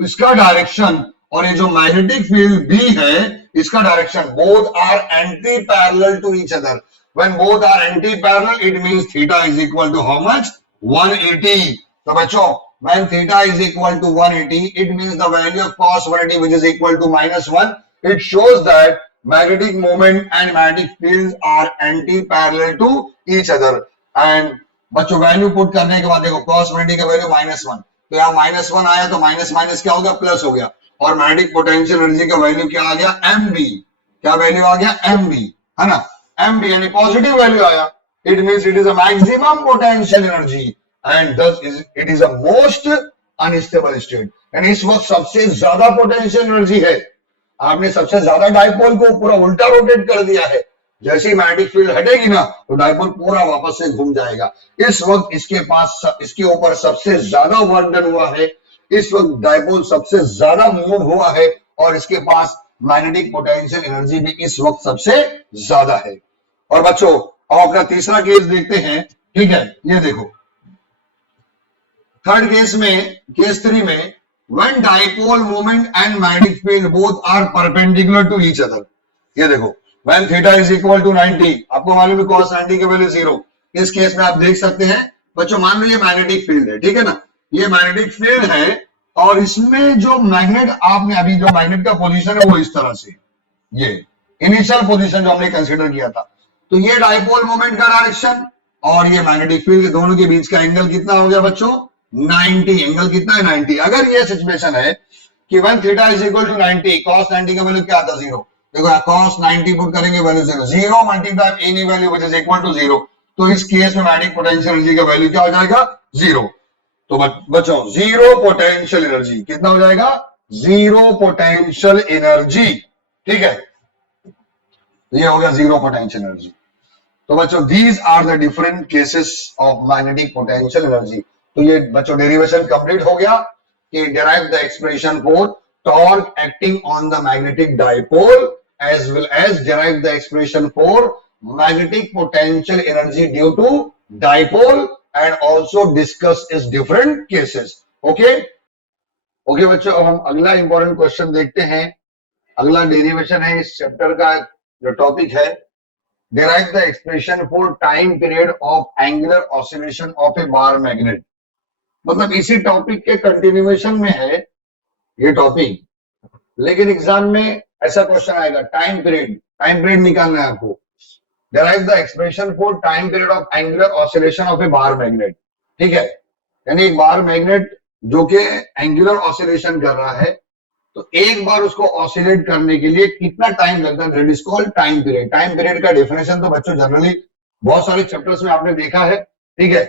इसका डायरेक्शन और ये जो मैग्नेटिक फील्ड बी है इसका direction both are anti parallel to each other. When both are anti parallel it means theta is equal to how much, 180। तो बच्चों when theta is equal to 180 it means the value of cos 180 which is equal to -1, it shows that magnetic moment and magnetic fields are anti-parallel to each other। and बच्चों value put करने के बाद देखो cos 180 का value -1, तो यहाँ -1 आया तो माइनस माइनस क्या हो गया, प्लस हो गया, और मैग्नेटिक पोटेंशियल एनर्जी का वैल्यू क्या आ गया, mb, क्या वैल्यू आ गया, mb, है ना, mb यानी पॉजिटिव वैल्यू आया, it means it is a maximum potential energy and thus it is a most unstable state। यानी इस वक्त सबसे ज्यादा पोटेंशियल एनर्जी है, आपने सबसे ज्यादा डाइपोल को पूरा उल्टा रोटेट कर दिया है, जैसे ही मैग्नेटिक फील्ड हटेगी ना तो डाइपोल पूरा वापस से घूम जाएगा। इस वक्त इसके पास इसके ऊपर सबसे ज्यादा वर्क डन हुआ है, इस वक्त डाइपोल सबसे ज्यादा मूव हुआ है और इसके पास मैग्नेटिक पोटेंशियल एनर्जी भी इस वक्त सबसे ज्यादा है। और बच्चों अब अपना तीसरा केस देखते हैं, ठीक है, ये देखो थर्ड केस में, केस 3 में when dipole moment and magnetic field both are perpendicular to each other, ये देखो when theta is equal to 90, आपको मालूम है cos 90 के वैल्यू 0, इस केस में आप देख सकते हैं बच्चों, मान लो ये मैग्नेटिक फील्ड है, ठीक है ना, ये मैग्नेटिक फील्ड है और इसमें जो मैग्नेट आपने अभी जो मैग्नेट का पोजीशन है वो इस तरह से, ये इनिशियल पोजीशन जो हमने कंसीडर किया था, तो ये डाइपोल मोमेंट का डायरेक्शन और ये मैग्नेटिक फील्ड दोनों के बीच का एंगल कितना हो गया बच्चों, 90, एंगल कितना है 90। अगर ये सिचुएशन है कि when theta is equal to 90, cos 90 का वैल्यू क्या आता, 0, देखो cos 90 पुट करेंगे value 0, 0 multiply any value which is equal to 0, तो इस केस में मैग्नेटिक पोटेंशियल एनर्जी का वैल्यू क्या हो जाएगा, 0। तो बच्चों जीरो पोटेंशियल एनर्जी कितना हो जाएगा, 0 पोटेंशियल एनर्जी, ठीक है, ये हो गया 0 पोटेंशियल एनर्जी। तो बच्चों these are the different cases of magnetic potential energy. तो ये बच्चों डेरिवेशन कंप्लीट हो गया कि derive the expression for torque acting on the magnetic dipole as well as derive the expression for magnetic potential energy due to dipole and also discuss its different cases। okay okay बच्चों अब हम अगला important question देखते हैं। अगला derivation है इस chapter का, जो टॉपिक है derive the expression for time period of angular oscillation of a bar magnet। मतलब इसी टॉपिक के कंटिन्यूएशन में है ये टॉपिक, लेकिन एग्जाम में ऐसा क्वेश्चन आएगा टाइम पीरियड निकालना है आपको। derive the expression for time period of angular oscillation of a bar magnet, ठीक है, यानी एक बार मैग्नेट जो कि एंगुलर ऑसिलेशन कर रहा है, तो एक बार उसको ऑसिलेट करने के लिए कितना टाइम लगता है, that is called time period. Time period का डेफिनेशन तो बच्चों जनरली बहुत सारे चैप्टर्स में आपने देखा है, ठीक है।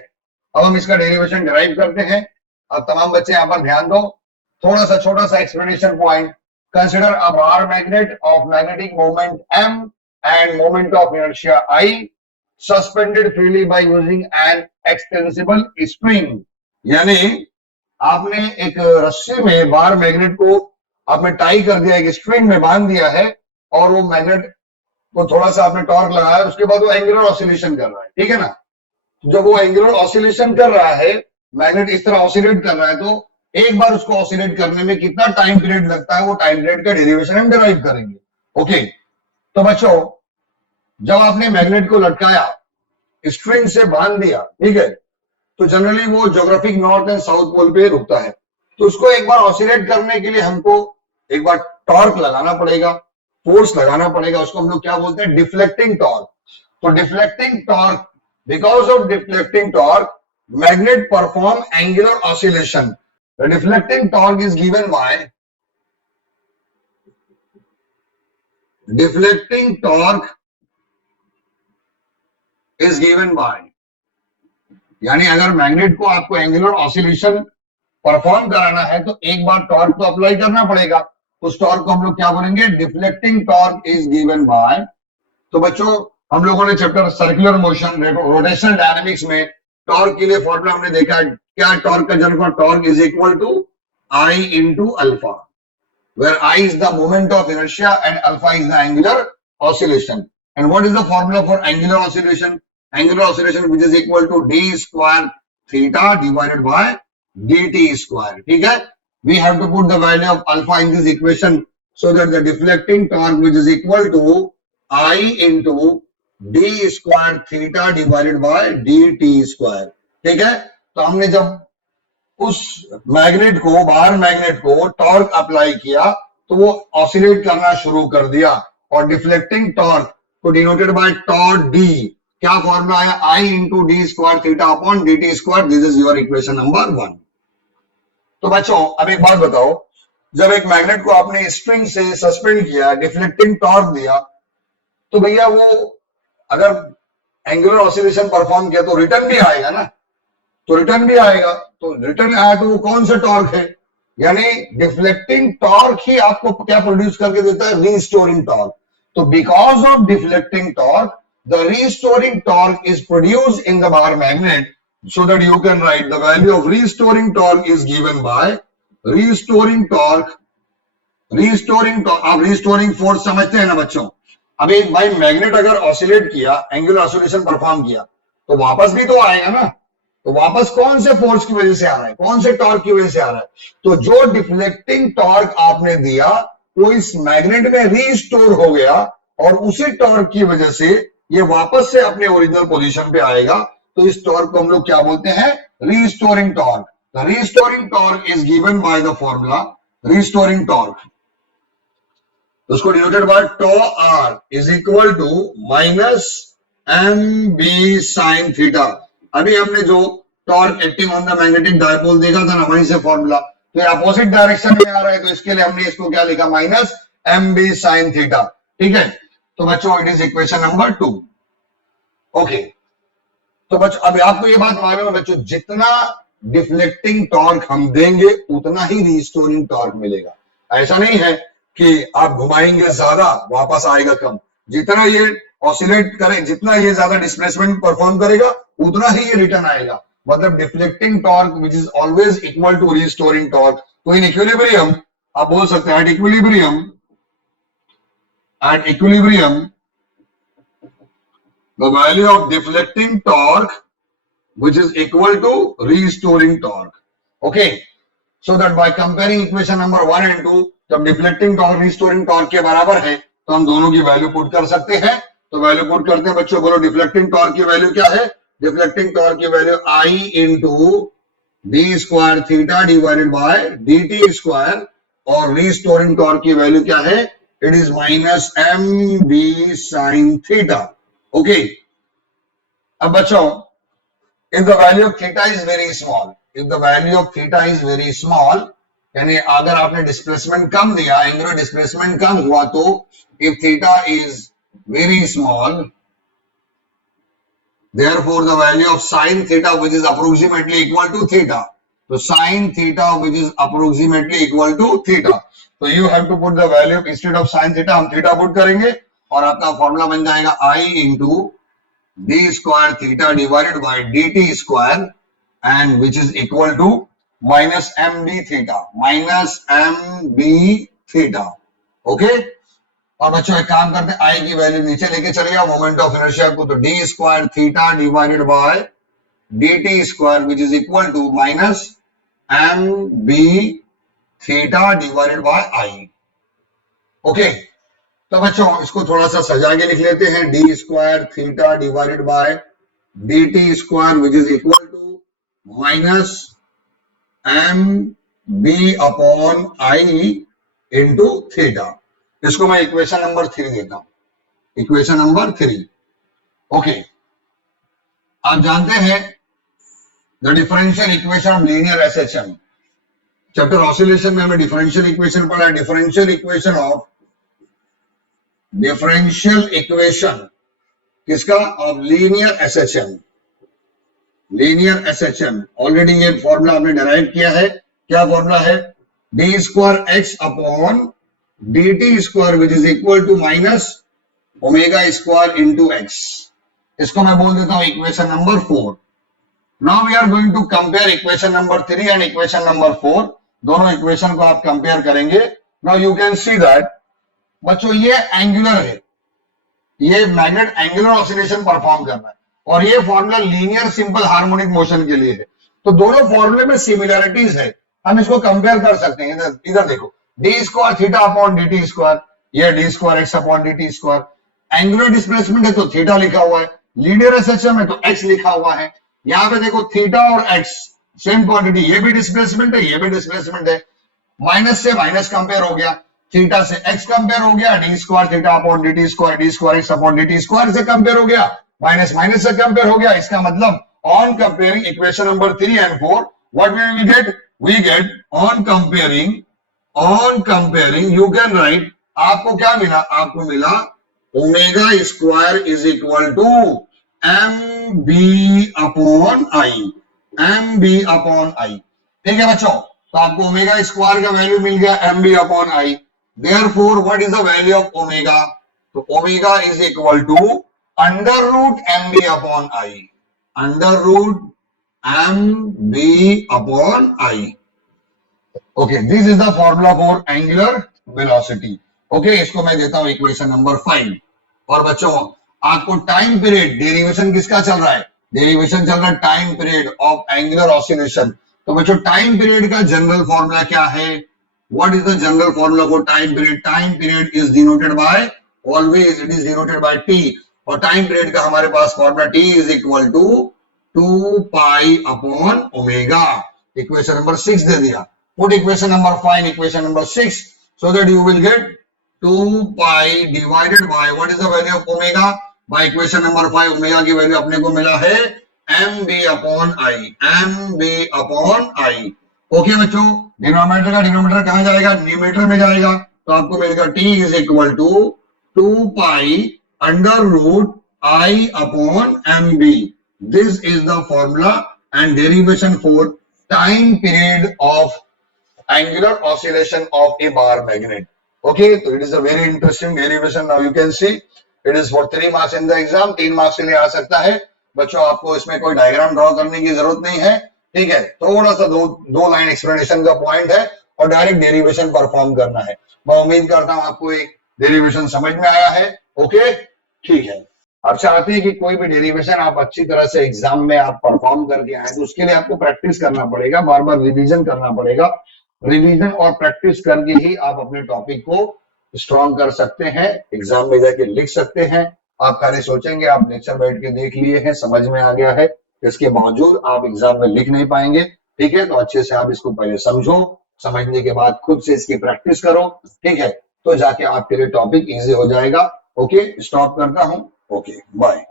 अब हम इसका डेरिवेशन डिराइव करते हैं। अब तमाम बच्चे यहां पर ध्यान दो, थोड़ा सा छोटा सा explanation point. Consider a bar magnet of magnetic moment m and moment of inertia I suspended freely by using an extensible string। यानी आपने एक रस्सी में बार मैग्नेट को आपने टाई कर दिया, एक स्ट्रिंग में बांध दिया है और वो मैग्नेट को थोड़ा सा आपने टॉर्क लगाया, उसके बाद वो एंगुलर ऑसिलेशन कर रहा है, ठीक है ना। जब वो एंगुलर ऑसिलेशन कर रहा है, मैग्नेट इस तरह ऑसिलेट कर रहा है, तो एक बार उसको ऑसिलेट करने में कितना टाइम पीरियड लगता है, वो टाइम पीरियड का डेरिवेशन हम डिराइव करेंगे। ओके, तो बच्चों जब आपने मैग्नेट को लटकाया, स्ट्रिंग से बांध दिया, ठीक है, तो जनरली वो geographic north and south pole पे रुकता है, तो उसको एक बार ऑसिलेट करने के लिए हमको एक बार टॉर्क लगाना पड़ेगा, फोर्स लगाना पड़ेगा, उसको हम लोग क्या बोलते हैं, डिफ्लेक्टिंग टॉर्क। तो deflecting torque, because of deflecting torque magnet perform angular oscillation। The deflecting torque is given by यानी अगर मैग्नेट को आपको एंगुलर ऑसिलेशन परफॉर्म कराना है तो एक बार टॉर्क तो अप्लाई करना पड़ेगा। उस टॉर्क को हम लोग क्या बोलेंगे, deflecting torque is given by तो बच्चों हम लोगों ने chapter circular motion rotational dynamics में टॉर्क के लिए फॉर्मूला हमने देखा, क्या टॉर्क का general torque is equal to I into alpha, where I is the moment of inertia and alpha is the angular oscillation. And what is the formula for angular oscillation? Angular oscillation which is equal to d square theta divided by dt square. ठीक है? We have to put the value of alpha in this equation so that the deflecting torque which is equal to I into d square theta divided by dt square. ठीक है? तो हमने जब उस magnet को बाहर मैग्नेट को torque apply किया तो वो ऑसिलेट करना शुरू कर दिया और डिफ्लेक्टिंग टॉर्क को डिनोटेड बाय टॉर्क डी, क्या फॉर्मूला आया, I into d square theta upon d t square. This is your equation number 1. तो बच्चों अब एक बात बताओ, जब एक मैग्नेट को आपने स्ट्रिंग से सस्पेंड किया, डिफ्लेक्टिंग टॉर्क दिया, तो भैया वो अगर एंगुलर ऑसिलेशन परफॉर्म किया तो रिटर्न भी आएगा ना, तो रिटर्न भी आएगा. तो रिटर्न आया तो वो कौन सा टॉर्क है, यानी डिफ्लेक्टिंग टॉर्क ही आपको क्या प्रोड्यूस करके देता है, रीस्टोरिंग टॉर्क. तो because of deflecting torque the restoring torque is produced in the bar magnet, so that you can right the value of restoring torque is given bye restoring torque. आप restoring force समझते हैं ना बच्चों. अब एक भाई magnet अगर oscillate किया, एंगुलर ऑसिलेशन परफॉर्म किया, तो वापस भी तो आएगा ना. तो वापस कौन से फोर्स की वजह से आ रहा है, कौन से टॉर्क की वजह से आ रहा है. तो जो डिफ्लेक्टिंग टॉर्क आपने दिया वो इस मैग्नेट में रीस्टोर हो गया और उसी टॉर्क की वजह से ये वापस से अपने ओरिजिनल पोजीशन पे आएगा. तो इस टॉर्क को हम लोग क्या बोलते हैं, restoring torque. The restoring torque is given by the formula restoring torque. उसको denoted by tau r is equal to minus M B sine theta. अभी हमने जो torque acting on the magnetic dipole देखा था ना, वहीं से फॉर्मूला. तो ये अपोजिट डायरेक्शन में आ रहा है, तो इसके लिए हमने इसको क्या लिखा, minus M B sine theta. ठीक है, तो बच्चों it is equation number 2. Okay, तो बच्चों अभी आपको ये बात मालूम है बच्चों, जितना डिफ्लेक्टिंग टॉर्क हम देंगे उतना ही रीस्टोरिंग टॉर्क मिलेगा. ऐसा नहीं है कि आप घुमाएंगे ज्यादा वापस आएगा कम. जितना ये ऑसिलेट करे, जितना ये ज्यादा डिस्प्लेसमेंट परफॉर्म करेगा उतना ही ये रिटर्न आएगा. मतलब deflecting torque which is always equal to restoring torque. तो इन इक्विलिब्रियम आप बोल सकते हैं, at equilibrium the value of deflecting torque which is equal to restoring torque. Okay, so that by comparing equation number 1 and 2, जब deflecting torque restoring torque के बराबर है तो हम दोनों की वैल्यू पुट कर सकते हैं. तो वैल्यू पुट करते हैं बच्चों. बोलो डिफ्लेक्टिंग टॉर्क की वैल्यू क्या है, डिफ्लेक्टिंग टॉर्क की value I into d square theta divided by d t square, और रीस्टोरिंग टॉर्क की वैल्यू क्या है, it is minus M B sine theta. Okay, अब बच्चों if the value of theta is very small, if the value of theta is very small, यानी अगर आपने displacement कम दिया, एंगुलर डिस्प्लेसमेंट कम हुआ, तो if theta is very small, therefore the value of sin theta which is approximately equal to theta, so sin theta which is approximately equal to theta, so you have to put the value instead of sin theta हम theta put करेंगे और आपका formula बन जाएगा I into d square theta divided by dt square and which is equal to minus mb theta, minus mb theta. okay, और बच्चों एक काम करते हैं, आई की वैल्यू नीचे लेके चलेगा मोमेंट ऑफ इनर्शिया को, तो d square theta divided by d t square which is equal to minus M B theta divided by I. Okay, तो बच्चों इसको थोड़ा सा सजा के लिख लेते हैं, d square theta divided by d t square which is equal to minus M B upon I into theta. इसको मैं इक्वेशन नंबर 3 देता हूं, इक्वेशन नंबर 3. ओके, आप जानते हैं the differential equation of linear SHM. Chapter oscillation में हमें differential equation पढ़ा है. डिफरेंशियल इक्वेशन किसका, of linear SHM. Linear SHM already ये फॉर्मूला आपने डिराइव किया है. क्या फॉर्मूला है, d square x upon dt square which is equal to minus omega square into x, इसको मैं बोल देता हूं equation number 4। Now we are going to compare equation number 3 and equation number 4, दोनों इक्वेशन को आप कंपेयर करेंगे। Now you can see that बच्चों ये एंगुलर है, ये मैग्नेट एंगुलर ऑसिलेशन परफॉर्म कर रहा है और ये formula linear simple harmonic motion के लिए है। तो दोनों फॉर्मूले में सिमिलरिटीज है, हम इसको कंपेयर कर सकते हैं। इधर देखो, d square theta upon d t square, ये d square x upon d t square. Angular displacement है तो थीटा लिखा हुआ है, लीनियर एसएचएम है तो एक्स लिखा हुआ है। यहाँ पे देखो थीटा और एक्स सेम क्वांटिटी, ये भी डिस्प्लेसमेंट है, ये भी डिस्प्लेसमेंट है। माइनस से माइनस कंपेयर हो गया, थीटा से एक्स कंपेयर हो गया, D square theta upon D square x upon D square से कंपेयर हो गया, माइनस माइनस से कंपेयर हो गया। इसका मतलब on comparing equation number 3 and 4 what we will get, we get on comparing you can write, आपको क्या मिला, आपको मिला omega square is equal to M B upon I, M B upon I. ठीक है बच्चों, तो आपको ओमेगा स्क्वायर का वैल्यू मिल गया M B upon I. Therefore, what is the value of omega? तो omega is equal to under root mb upon I. Under root mb upon I. Okay, this is the formula for angular velocity. Okay, इसको मैं देता हूं equation number 5। और बच्चों आपको time period, derivation किसका चल रहा है, डेरिवेशन चल रहा है time period of angular oscillation. तो बच्चों टाइम पीरियड का जनरल फॉर्मूला क्या है, what is the general formula for time period? Time period is denoted by, always it is denoted by t, और time period का हमारे पास formula t is equal to 2 pi upon omega। Equation number 6 दे दिया, put equation number 5 equation number 6 so that you will get 2 pi divided by what is the value of omega, by equation number 5 omega की value अपने को मिला है mb upon I, mb upon I। Okay बच्चों, denominator का denominator कहां जाएगा, numerator में जाएगा, तो आपको मिलेगा t is equal to 2 pi under root I upon mb। This is the formula and derivation for time period of angular oscillation of a bar magnet. Okay, तो it is a very interesting derivation. Now you can see it is for 3 marks in the exam, 3 marks के लिए आ सकता है। बच्चों आपको इसमें कोई diagram draw करने की जरूरत नहीं है, ठीक है, थोड़ा सा दो लाइन एक्सप्लेनेशन का पॉइंट है और डायरेक्ट डेरिवेशन परफॉर्म करना है। मैं उम्मीद करता हूं आपको एक डेरिवेशन समझ में आया है। ओके, ठीक है। अब चाहते हैं कि कोई भी डेरिवेशन आप अच्छी तरह से एग्जाम में आप परफॉर्म करके आए, तो उसके लिए आपको प्रैक्टिस करना पड़ेगा, बार बार रिवीजन करना पड़ेगा। रिवीजन और प्रैक्टिस करके ही आप अपने टॉपिक को स्ट्रॉन्ग कर सकते हैं, एग्जाम में जाके लिख सकते हैं। आप खाली सोचेंगे आप लेक्चर बैठ के देख लिए हैं, समझ में आ गया है, इसके बावजूद आप एग्जाम में लिख नहीं पाएंगे। ठीक है, तो अच्छे से आप इसको पहले समझो, समझने के बाद खुद से इसकी प्रैक्टिस करो, ठीक है, तो जाके आपके लिए टॉपिक इजी हो जाएगा। ओके, स्टॉप करता हूं। Okay, bye.